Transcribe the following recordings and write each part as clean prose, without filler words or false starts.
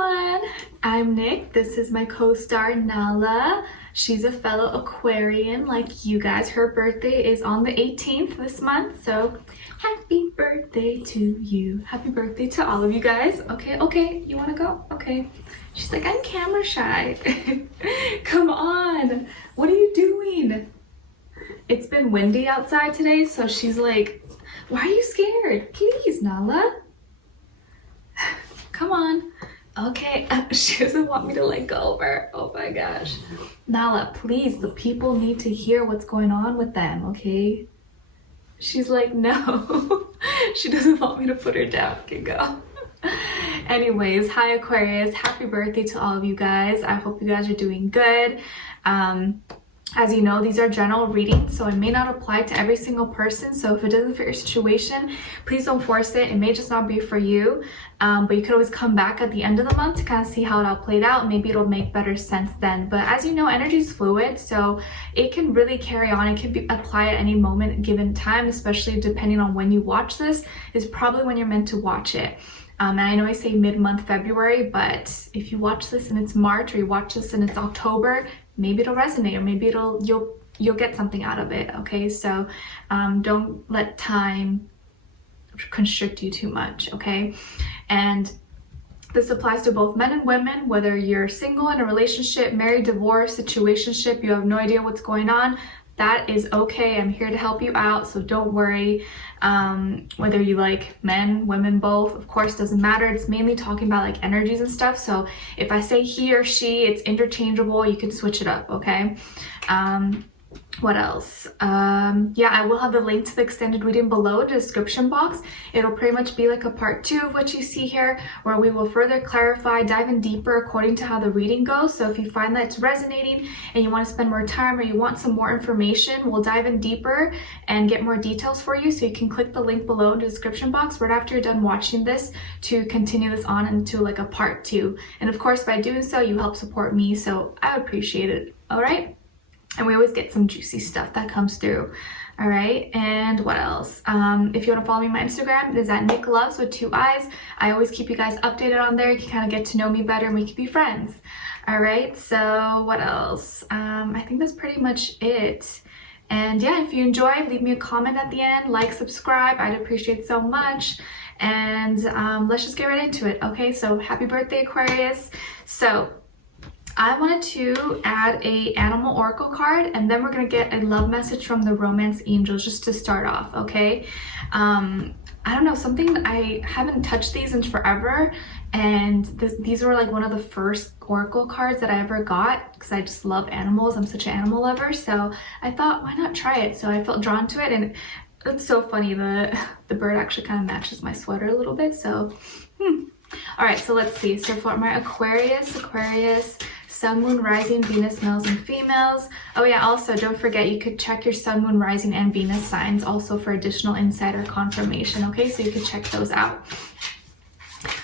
everyone, I'm Nick. This is my co-star Nala. She's a fellow Aquarian like you guys. Her birthday is on the 18th this month, so happy birthday to you. Happy birthday to all of you guys. Okay, you wanna go? Okay. She's like, I'm camera shy. Come on, what are you doing? It's been windy outside today, so she's like, why are you scared? Please, Nala. Come on. Okay, she doesn't want me to let go of her. Oh my gosh. Nala, please, the people need to hear what's going on with them, okay? She's like, no. She doesn't want me to put her down. Okay, go. Anyways, hi Aquarius. Happy birthday to all of you guys. I hope you guys are doing good. As you know, these are general readings, so it may not apply to every single person. So if it doesn't fit your situation, please don't force it. It may just not be for you. But you could always come back at the end of the month to kind of see how it all played out. Maybe it'll make better sense then. But as you know, energy is fluid, so it can really carry on. It can be applied at any moment given time, especially depending on when you watch this, is probably when you're meant to watch it. And I know I say mid-month February, but if you watch this and it's March, or you watch this and it's October, maybe it'll resonate, or maybe you'll get something out of it. Okay, so don't let time constrict you too much. Okay, and this applies to both men and women, whether you're single, in a relationship, married, divorced, situationship, you have no idea what's going on. That is okay. I'm here to help you out, so don't worry. Whether you like men, women, both, of course, doesn't matter. It's mainly talking about like energies and stuff. So if I say he or she, it's interchangeable. You can switch it up, okay? What else? Yeah, I will have the link to the extended reading below in the description box. It'll pretty much be like a part 2 of what you see here, where we will further clarify, dive in deeper according to how the reading goes. So if you find that it's resonating and you want to spend more time, or you want some more information, we'll dive in deeper and get more details for you. So you can click the link below in the description box right after you're done watching this to continue this on into like a part 2. And of course, by doing so, you help support me, so I appreciate it. All right. And we always get some juicy stuff that comes through. All right, and what else? If you want to follow me on my Instagram, it is at NicLoves with 2 eyes. I always keep you guys updated on there. You can kind of get to know me better and we can be friends. All right, so what else? I think that's pretty much it. And yeah, if you enjoyed, leave me a comment at the end, like, subscribe. I'd appreciate so much. And let's just get right into it. Okay, so happy birthday, Aquarius. So I wanted to add a animal oracle card, and then we're gonna get a love message from the romance angels just to start off. Okay, I don't know, something, I haven't touched these in forever, and these were like one of the first oracle cards that I ever got, because I just love animals. I'm such an animal lover, so I thought, why not try it? So I felt drawn to it, and it's so funny, the bird actually kind of matches my sweater a little bit. So all right, so let's see. So for my Aquarius, Sun, Moon, Rising, Venus, males and females. Oh yeah, also don't forget, you could check your Sun, Moon, Rising, and Venus signs also for additional insight or confirmation. Okay, so you could check those out.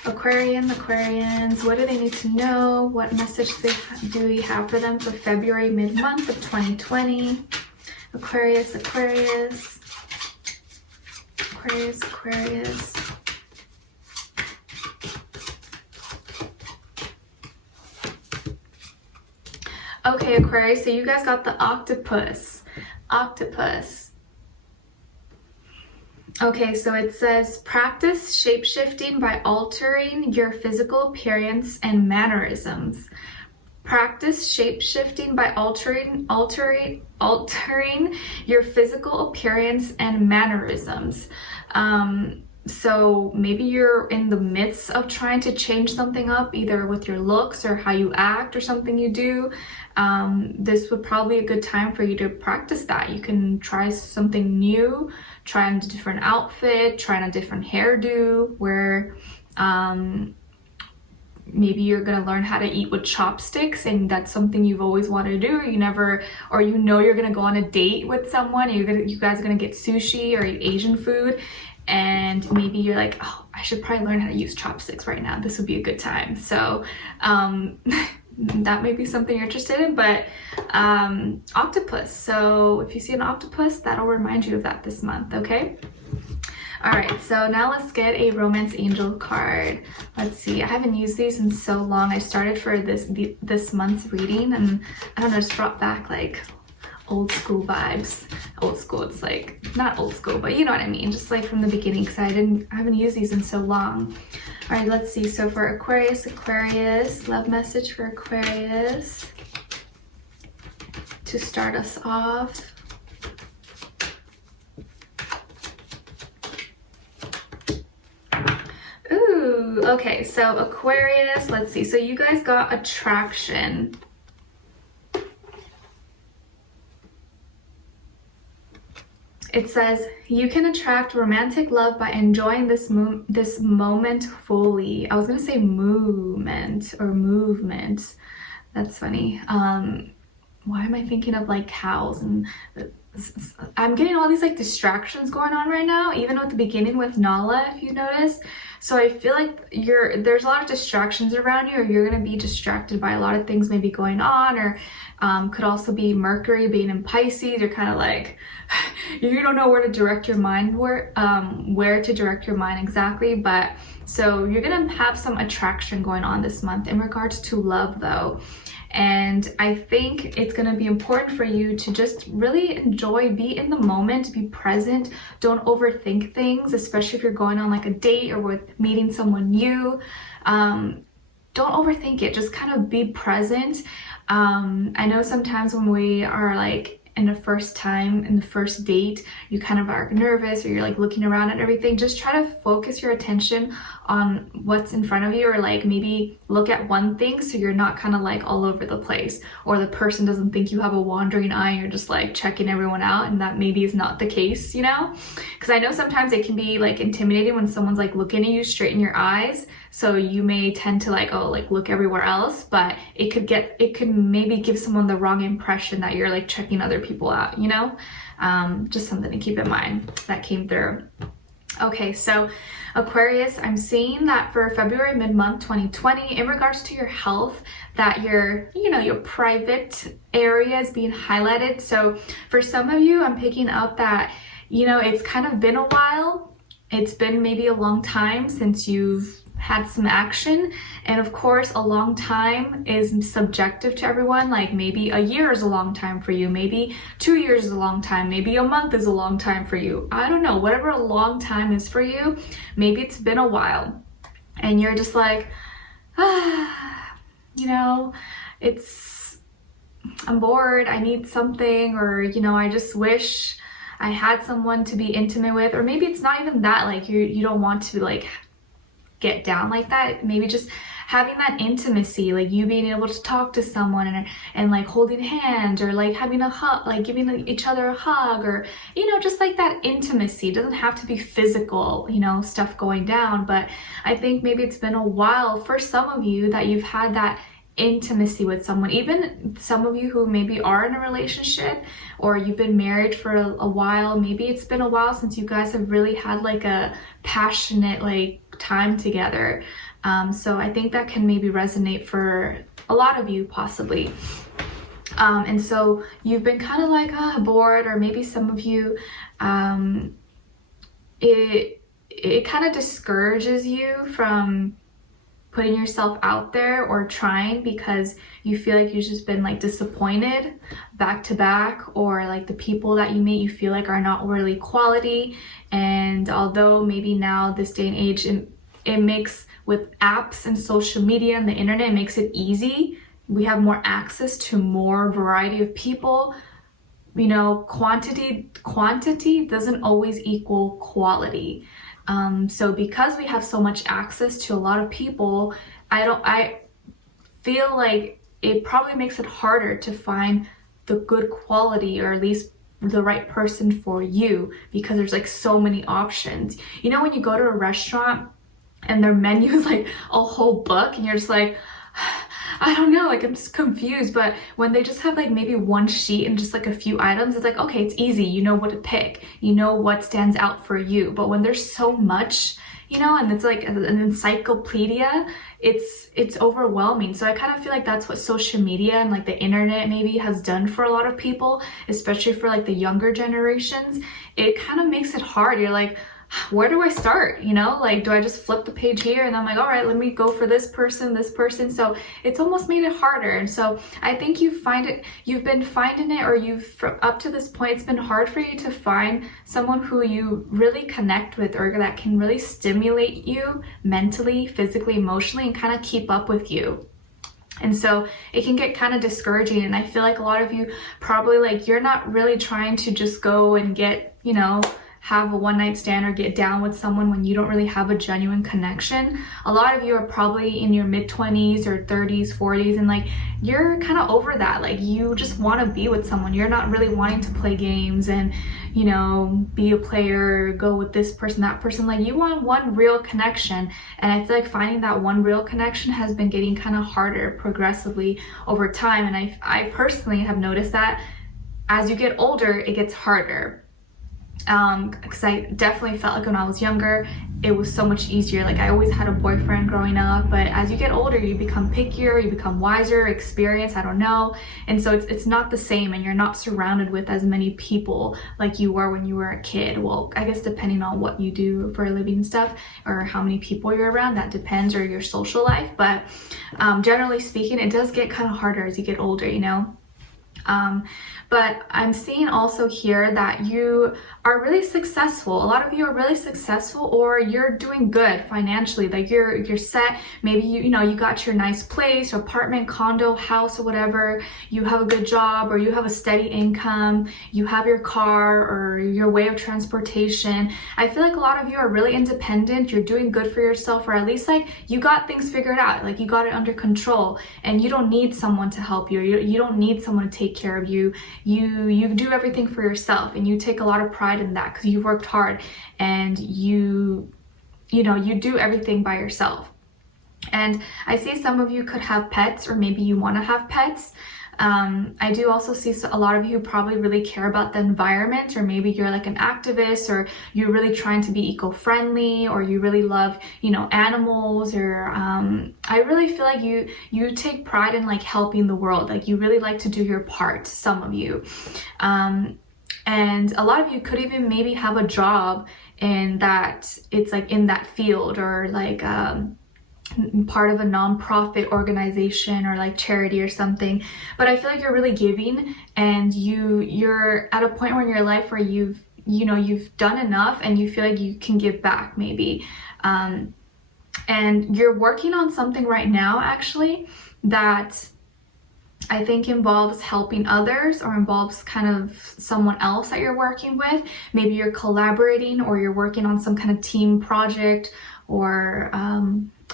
Aquarians, what do they need to know? What message do we have for them for February, mid-month of 2020? Aquarius. Okay, Aquarius, so you guys got the octopus. Okay, so it says, practice shape-shifting by altering your physical appearance and mannerisms. Practice shape-shifting by altering your physical appearance and mannerisms. So maybe you're in the midst of trying to change something up, either with your looks or how you act or something you do. This would probably be a good time for you to practice that. You can try something new, try on a different outfit, try on a different hairdo, where maybe you're gonna learn how to eat with chopsticks, and that's something you've always wanted to do. Or you know you're gonna go on a date with someone, and you guys are gonna get sushi or eat Asian food, and maybe you're like, oh, I should probably learn how to use chopsticks right now. This would be a good time. So that may be something you're interested in. But octopus, so if you see an octopus, that'll remind you of that this month. Okay, All right, so now let's get a romance angel card. Let's see. I haven't used these in so long. I started for this month's reading, and I don't know, just brought back like old school vibes. Old school, it's like not old school, but you know what I mean, just like from the beginning, because I haven't used these in so long. All right, let's see. So for Aquarius, love message for Aquarius to start us off. Ooh, okay, so Aquarius, let's see. So you guys got attraction. It says, you can attract romantic love by enjoying this moment fully. I was gonna say movement or movement. That's funny. Why am I thinking of like cows? And I'm getting all these like distractions going on right now, even at the beginning with Nala, if you notice. So I feel like there's a lot of distractions around you, or you're going to be distracted by a lot of things maybe going on, or could also be Mercury being in Pisces. You're kind of like, you don't know where to direct your mind, where to direct your mind exactly. But so you're going to have some attraction going on this month in regards to love though. And I think it's going to be important for you to just really enjoy, be in the moment, be present. Don't overthink things, especially if you're going on like a date or with meeting someone new. Don't overthink it. Just kind of be present. I know sometimes when we are like in the first date, you kind of are nervous, or you're like looking around at everything. Just try to focus your attention on what's in front of you, or like maybe look at one thing so you're not kind of like all over the place, or the person doesn't think you have a wandering eye and you're just like checking everyone out, and that maybe is not the case, you know? Because I know sometimes it can be like intimidating when someone's like looking at you straight in your eyes, so you may tend to like, oh, like look everywhere else, but it could maybe give someone the wrong impression that you're like checking other people out, you know? Just something to keep in mind that came through. Okay, so Aquarius, I'm seeing that for February mid-month 2020, in regards to your health, that your private area is being highlighted. So for some of you, I'm picking up that, it's kind of been a while. It's been maybe a long time since you've had some action, and of course a long time is subjective to everyone. Like maybe a year is a long time for you, maybe 2 years is a long time, maybe a month is a long time for you. I don't know, whatever a long time is for you, maybe it's been a while and you're just like, I'm bored, I need something, or I just wish I had someone to be intimate with. Or maybe it's not even that, like you don't want to like get down like that. Maybe just having that intimacy, like you being able to talk to someone and like holding hands, or like having a hug, like giving each other a hug, or just like that intimacy. It doesn't have to be physical, stuff going down, but I think maybe it's been a while for some of you that you've had that intimacy with someone. Even some of you who maybe are in a relationship, or you've been married for a while, maybe it's been a while since you guys have really had like a passionate like time together. So I think that can maybe resonate for a lot of you possibly. And so you've been kind of like bored, or maybe some of you it kind of discourages you from putting yourself out there or trying, because you feel like you've just been like disappointed back to back, or like the people that you meet you feel like are not really quality. And although maybe now this day and age, it makes, with apps and social media and the internet, it makes it easy. We have more access to more variety of people. Quantity doesn't always equal quality. So because we have so much access to a lot of people, I feel like it probably makes it harder to find the good quality, or at least the right person for you, because there's like so many options. When you go to a restaurant and their menu is like a whole book, and you're just like, I don't know, like I'm just confused. But when they just have like maybe one sheet and just like a few items, it's like, okay, it's easy, you know what to pick, what stands out for you. But when there's so much, and it's like an encyclopedia, it's overwhelming. So I kind of feel like that's what social media and like the internet maybe has done for a lot of people, especially for like the younger generations. It kind of makes it hard. You're like, where do I start? You know, like, do I just flip the page here and I'm like, all right, let me go for this person. So it's almost made it harder. And so I think you've been finding it, or up to this point, it's been hard for you to find someone who you really connect with, or that can really stimulate you mentally, physically, emotionally, and kind of keep up with you. And so it can get kind of discouraging. And I feel like a lot of you probably, like, you're not really trying to just go and get, you know, have a one-night stand or get down with someone when you don't really have a genuine connection. A lot of you are probably in your mid-20s or 30s, 40s, and like, you're kind of over that. Like, you just want to be with someone. You're not really wanting to play games and, you know, be a player, go with this person, that person. Like, you want one real connection. And I feel like finding that one real connection has been getting kind of harder progressively over time. And I personally have noticed that as you get older, it gets harder. Because I definitely felt like when I was younger, it was so much easier. Like, I always had a boyfriend growing up, but as you get older, you become pickier, you become wiser, experienced, I don't know. And so it's not the same, and you're not surrounded with as many people like you were when you were a kid. Well, I guess depending on what you do for a living and stuff, or how many people you're around, that depends, or your social life. But generally speaking, it does get kind of harder as you get older, you know. But I'm seeing also here that you are really successful. A lot of you are really successful, or you're doing good financially. Like, you're set. Maybe you know, you got your nice place, or apartment, condo, house, or whatever. You have a good job, or you have a steady income. You have your car or your way of transportation. I feel like a lot of you are really independent. You're doing good for yourself, or at least like you got things figured out. Like, you got it under control, and you don't need someone to help you. You don't need someone to take care of you. You do everything for yourself, and you take a lot of pride in that because you've worked hard, and you do everything by yourself. And I see some of you could have pets, or maybe you want to have pets. I do also see a lot of you probably really care about the environment, or maybe you're like an activist, or you're really trying to be eco-friendly, or you really love, you know, animals, or I really feel like you take pride in like helping the world. Like, you really like to do your part, some of you. And a lot of you could even maybe have a job in that, it's like in that field, or like part of a non-profit organization, or like charity or something. But I feel like you're really giving, and you're at a point in your life where you've done enough, and you feel like you can give back, maybe. And you're working on something right now, actually, that I think involves helping others, or involves kind of someone else that you're working with. Maybe you're collaborating, or you're working on some kind of team project, or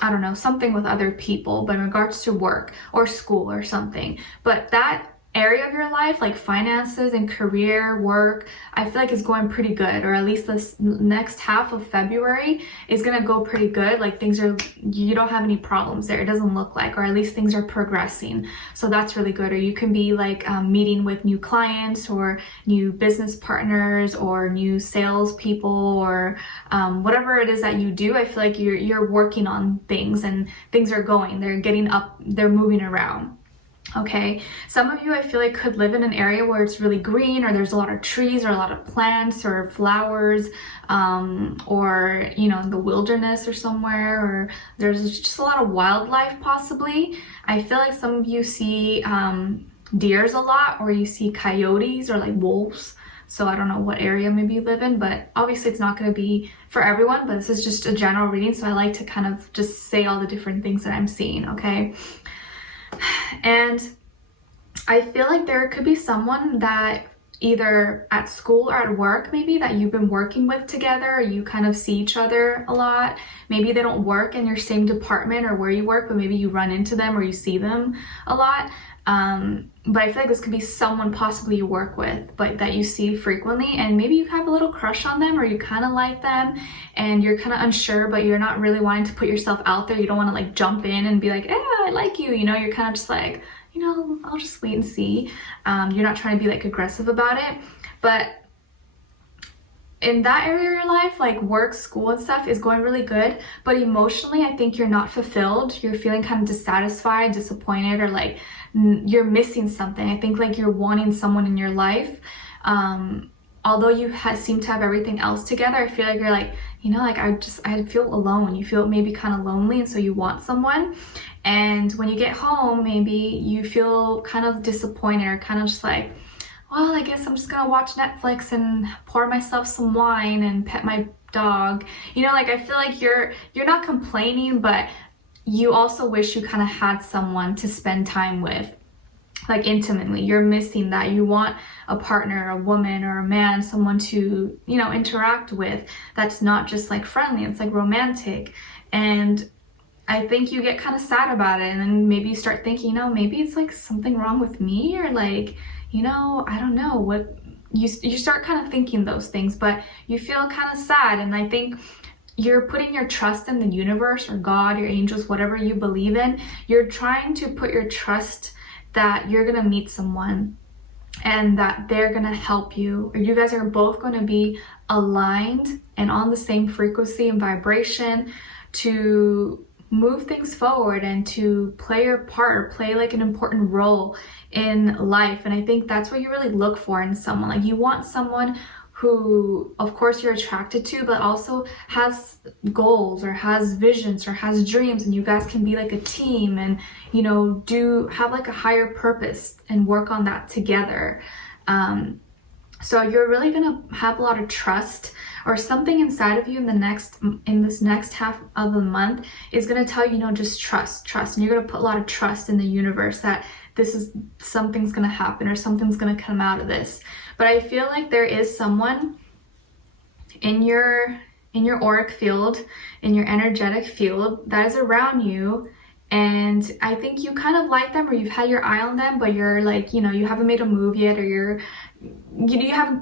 I don't know, something with other people, but in regards to work or school or something. But that area of your life, like finances and career, work, I feel like is going pretty good, or at least this next half of February is gonna go pretty good. Like, you don't have any problems there, it doesn't look like, or at least things are progressing. So that's really good. Or you can be like meeting with new clients, or new business partners, or new sales people, or whatever it is that you do. I feel like you're working on things, and things are going, they're getting up, they're moving around. Okay, some of you I feel like could live in an area where it's really green, or there's a lot of trees, or a lot of plants, or flowers, or, you know, in the wilderness or somewhere, or there's just a lot of wildlife possibly. I feel like some of you see deers a lot, or you see coyotes, or like wolves. So I don't know what area maybe you live in, but obviously it's not going to be for everyone, but this is just a general reading, so I like to kind of just say all the different things that I'm seeing, okay? And I feel like there could be someone that either at school or at work, maybe, that you've been working with together, or you kind of see each other a lot. Maybe they don't work in your same department or where you work, but maybe you run into them, or you see them a lot. But I feel like this could be someone possibly you work with, but that you see frequently, and maybe you have a little crush on them, or you kind of like them, and you're kind of unsure, but you're not really wanting to put yourself out there. You don't want to like jump in and be like, yeah, I like you, you know, you're kind of just like, you know, I'll just wait and see. You're not trying to be like aggressive about it. But in that area of your life, like work, school, and stuff is going really good, but emotionally, I think you're not fulfilled. You're feeling kind of dissatisfied, disappointed, or like you're missing something. I think like you're wanting someone in your life, although you seem to have everything else together, I feel like you're like, you know, like I feel alone. You feel maybe kind of lonely, and so you want someone. And when you get home, maybe you feel kind of disappointed, or kind of just like, well, I guess I'm just gonna watch Netflix and pour myself some wine and pet my dog. You know, like I feel like you're not complaining, but you also wish you kind of had someone to spend time with, like intimately. You're missing that. You want a partner, a woman or a man, someone to, you know, interact with that's not just like friendly, it's like romantic. And I think you get kind of sad about it, and then maybe you start thinking, you know, maybe it's like something wrong with me, or like, you know, I don't know what, you start kind of thinking those things, but you feel kind of sad. And I think you're putting your trust in the universe or God, your angels, whatever you believe in. You're trying to put your trust that you're gonna meet someone and that they're gonna help you, or you guys are both gonna be aligned and on the same frequency and vibration to move things forward and to play your part, or play like an important role in life. And I think that's what you really look for in someone. Like you want someone who, of course, you're attracted to, but also has goals or has visions or has dreams, and you guys can be like a team and, you know, have like a higher purpose and work on that together. So you're really gonna have a lot of trust, or something inside of you in this next half of the month is gonna tell you, you know, just trust, and you're gonna put a lot of trust in the universe that something's gonna happen, or something's gonna come out of this. But I feel like there is someone in your auric field, in your energetic field, that is around you, and I think you kind of like them, or you've had your eye on them, but you're like, you know, you haven't made a move yet, or you haven't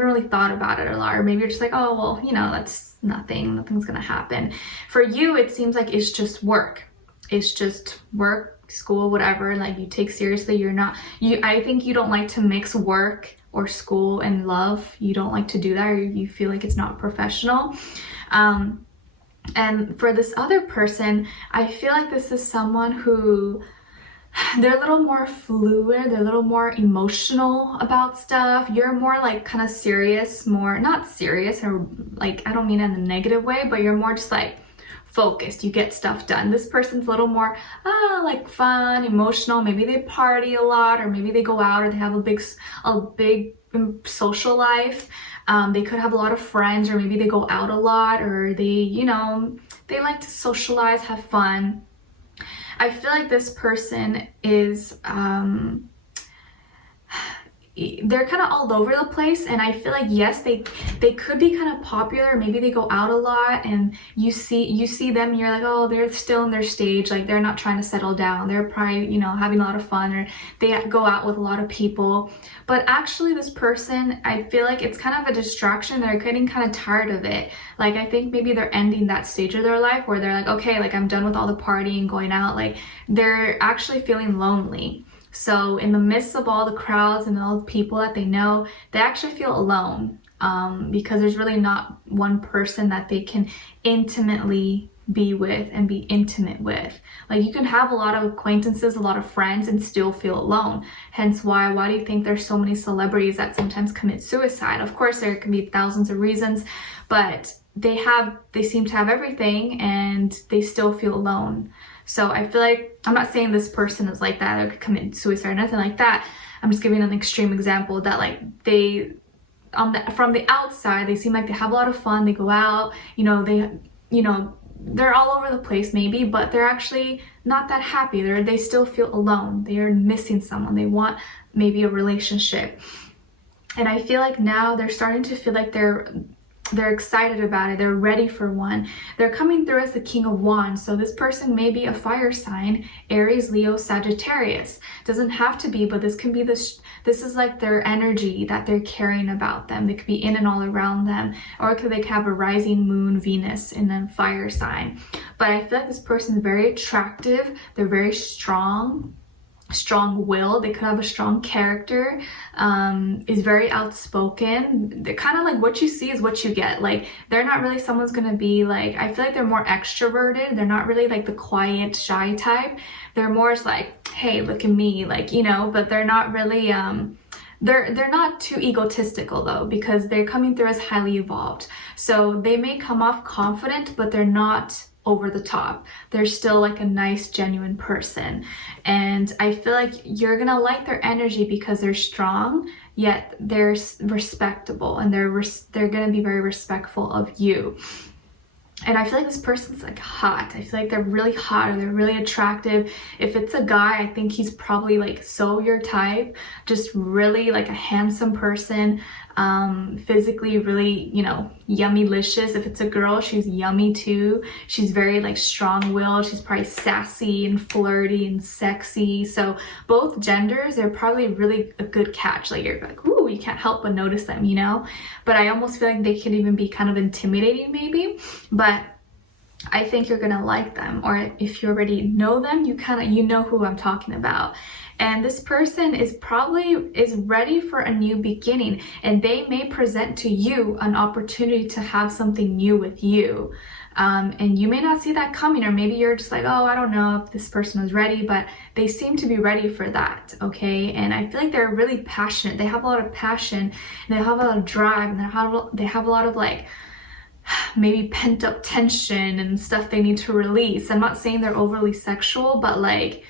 really thought about it a lot, or maybe you're just like, oh well, you know, that's nothing's gonna happen. For you, it seems like it's just work, school, whatever, like you take seriously. I think you don't like to mix work or school and love. You don't like to do that, or you feel like it's not professional. And for this other person, I feel like this is someone who, they're a little more fluid, they're a little more emotional about stuff. You're more like kind of serious, more not serious, or like, I don't mean it in a negative way, but you're more just like focused. You get stuff done. This person's a little more like fun, emotional. Maybe they party a lot, or maybe they go out, or they have a big social life. They could have a lot of friends, or maybe they go out a lot, or they, you know, they like to socialize, have fun. I feel like this person is they're kind of all over the place, and I feel like, yes, they could be kind of popular. Maybe they go out a lot, and you see them and you're like, oh, they're still in their stage, like they're not trying to settle down, they're probably, you know, having a lot of fun, or they go out with a lot of people. But actually this person, I feel like it's kind of a distraction. They're getting kind of tired of it. Like I think maybe they're ending that stage of their life where they're like, okay, like I'm done with all the partying, going out. Like they're actually feeling lonely. So in the midst of all the crowds and all the people that they know, they actually feel alone, because there's really not one person that they can intimately be with and be intimate with. Like you can have a lot of acquaintances, a lot of friends, and still feel alone. Hence why do you think there's so many celebrities that sometimes commit suicide? Of course, there can be thousands of reasons, but they seem to have everything and they still feel alone. So I feel like, I'm not saying this person is like that or could commit suicide or nothing like that. I'm just giving an extreme example that like from the outside, they seem like they have a lot of fun. They go out, they're all over the place maybe, but they're actually not that happy. They still feel alone. They are missing someone. They want maybe a relationship. And I feel like now they're starting to feel like they're excited about it. They're ready for one. They're coming through as the King of Wands. So this person may be a fire sign, Aries, Leo, Sagittarius. Doesn't have to be, but this can be this is like their energy that they're carrying about them. They could be in and all around them, or they could have a rising moon, Venus in a fire sign. But I feel like this person is very attractive. They're very strong-willed. They could have a strong character, is very outspoken. They're kind of like, what you see is what you get. Like they're not really someone's gonna be like, I feel like they're more extroverted. They're not really like the quiet, shy type. They're more just like, hey, look at me, like, but they're not really They're not too egotistical though, because they're coming through as highly evolved. So they may come off confident, but they're not over the top. They're still like a nice, genuine person. And I feel like you're gonna like their energy because they're strong, yet they're respectable, and they're gonna be very respectful of you. And I feel like this person's like hot. I feel like they're really hot, or they're really attractive. If it's a guy, I think he's probably like so your type, just really like a handsome person, physically really, you know, yummy-licious. If it's a girl, she's yummy too. She's very like strong-willed. She's probably sassy and flirty and sexy. So both genders, they're probably really a good catch. Like you're like, ooh, you can't help but notice them, you know? But I almost feel like they could even be kind of intimidating maybe. But I think you're gonna like them, or if you already know them, you know who I'm talking about. And this person is ready for a new beginning, and they may present to you an opportunity to have something new with you. And you may not see that coming, or maybe you're just like, oh, I don't know if this person was ready, but they seem to be ready for that, okay? And I feel like they're really passionate. They have a lot of passion, and they have a lot of drive, and they have a lot of like maybe pent up tension and stuff they need to release. I'm not saying they're overly sexual, but like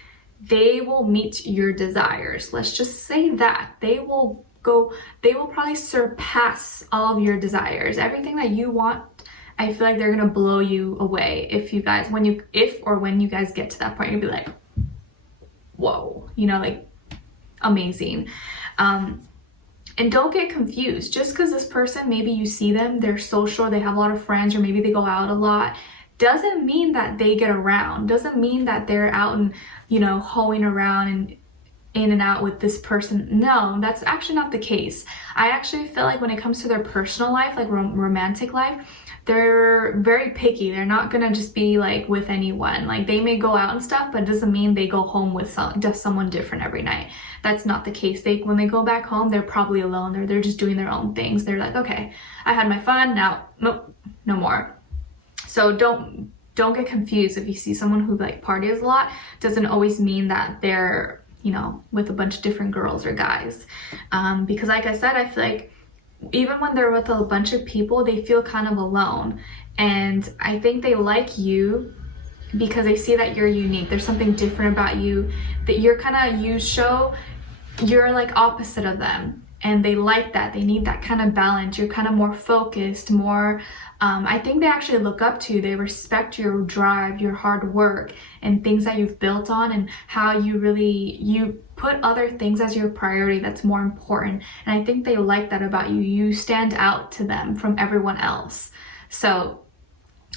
they will meet your desires. Let's just say that they will probably surpass all of your desires. Everything that you want, I feel like they're gonna blow you away when you guys get to that point. You'll be like, whoa, you know, like amazing. And don't get confused. Just because this person, maybe you see them, they're social, they have a lot of friends, or maybe they go out a lot, doesn't mean that they get around. Doesn't mean that they're out and, you know, hoeing around and in and out with this person. No, that's actually not the case. I actually feel like when it comes to their personal life, like romantic life, they're very picky. They're not gonna just be like with anyone. Like they may go out and stuff, but it doesn't mean they go home with someone different every night. That's not the case. When they go back home, they're probably alone. They're just doing their own things. They're like, okay, I had my fun, now nope, no more. So don't get confused. If you see someone who like parties a lot, doesn't always mean that they're, you know, with a bunch of different girls or guys. Because like I said, I feel like even when they're with a bunch of people, they feel kind of alone. And I think they like you because they see that you're unique. There's something different about you, that you're like opposite of them. And they like that. They need that kind of balance. You're kind of more focused, more, I think they actually look up to you. They respect your drive, your hard work, and things that you've built on, and how you put other things as your priority that's more important. And I think they like that about you. You stand out to them from everyone else. So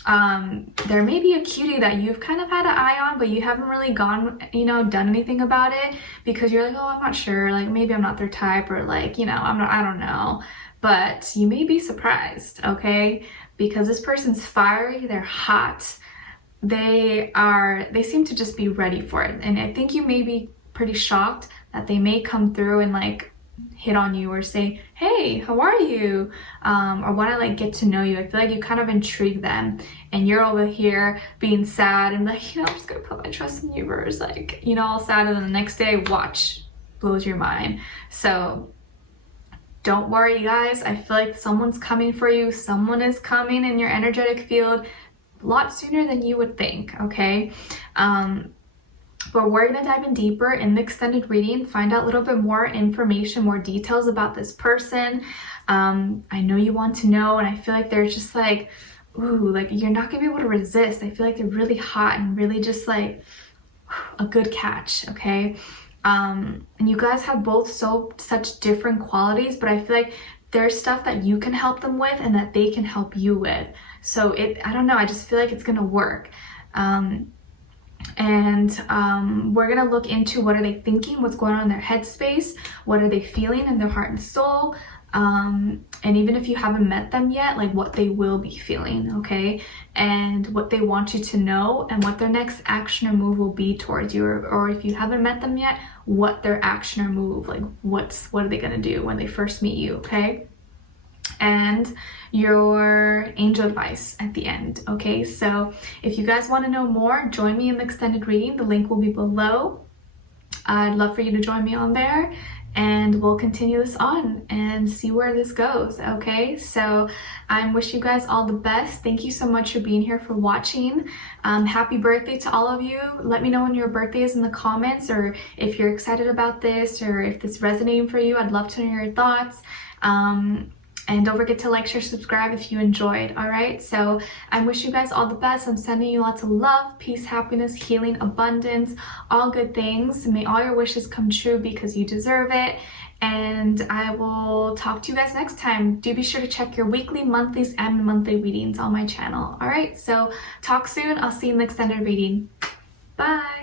there may be a cutie that you've kind of had an eye on, but you haven't really done anything about it, because you're like, oh, I'm not sure, like maybe I'm not their type, or like, you know, I don't know. But you may be surprised, okay? Because this person's fiery, they're hot, they seem to just be ready for it. And I think you may be pretty shocked that they may come through and like hit on you, or say, hey, how are you? Or want to like get to know you. I feel like you kind of intrigue them, and you're over here being sad and like, you know, I'm just gonna put my trust in you, versus like, you know, all sad, and then the next day, watch, blows your mind. So don't worry, guys. I feel like someone's coming for you. Someone is coming in your energetic field a lot sooner than you would think, okay? But we're gonna dive in deeper in the extended reading, find out a little bit more information, more details about this person. I know you want to know, and I feel like they're just like, ooh, like you're not gonna be able to resist. I feel like they're really hot and really just like a good catch, okay? And you guys have both such different qualities, but I feel like there's stuff that you can help them with and that they can help you with. So I don't know, I just feel like it's gonna work. We're gonna look into what are they thinking, what's going on in their headspace, what are they feeling in their heart and soul, and even if you haven't met them yet, like what they will be feeling, okay? And what they want you to know, and what their next action or move will be towards you, or if you haven't met them yet, what their action or move, like what are they gonna do when they first meet you, okay? And your angel advice at the end, okay? So if you guys want to know more, join me in the extended reading. The link will be below. I'd love for you to join me on there. and we'll continue this on and see where this goes. Okay, so I wish you guys all the best. Thank you so much for being here, for watching. Happy birthday to all of you. Let me know when your birthday is in the comments, or if you're excited about this, or if this is resonating for you. I'd love to know your thoughts. And don't forget to like, share, subscribe if you enjoyed. All right, so I wish you guys all the best. I'm sending you lots of love, peace, happiness, healing, abundance, all good things. May all your wishes come true because you deserve it. And I will talk to you guys next time. Do be sure to check your weekly, monthlies, and monthly readings on my channel. All right, so talk soon. I'll see you in the extended reading. Bye.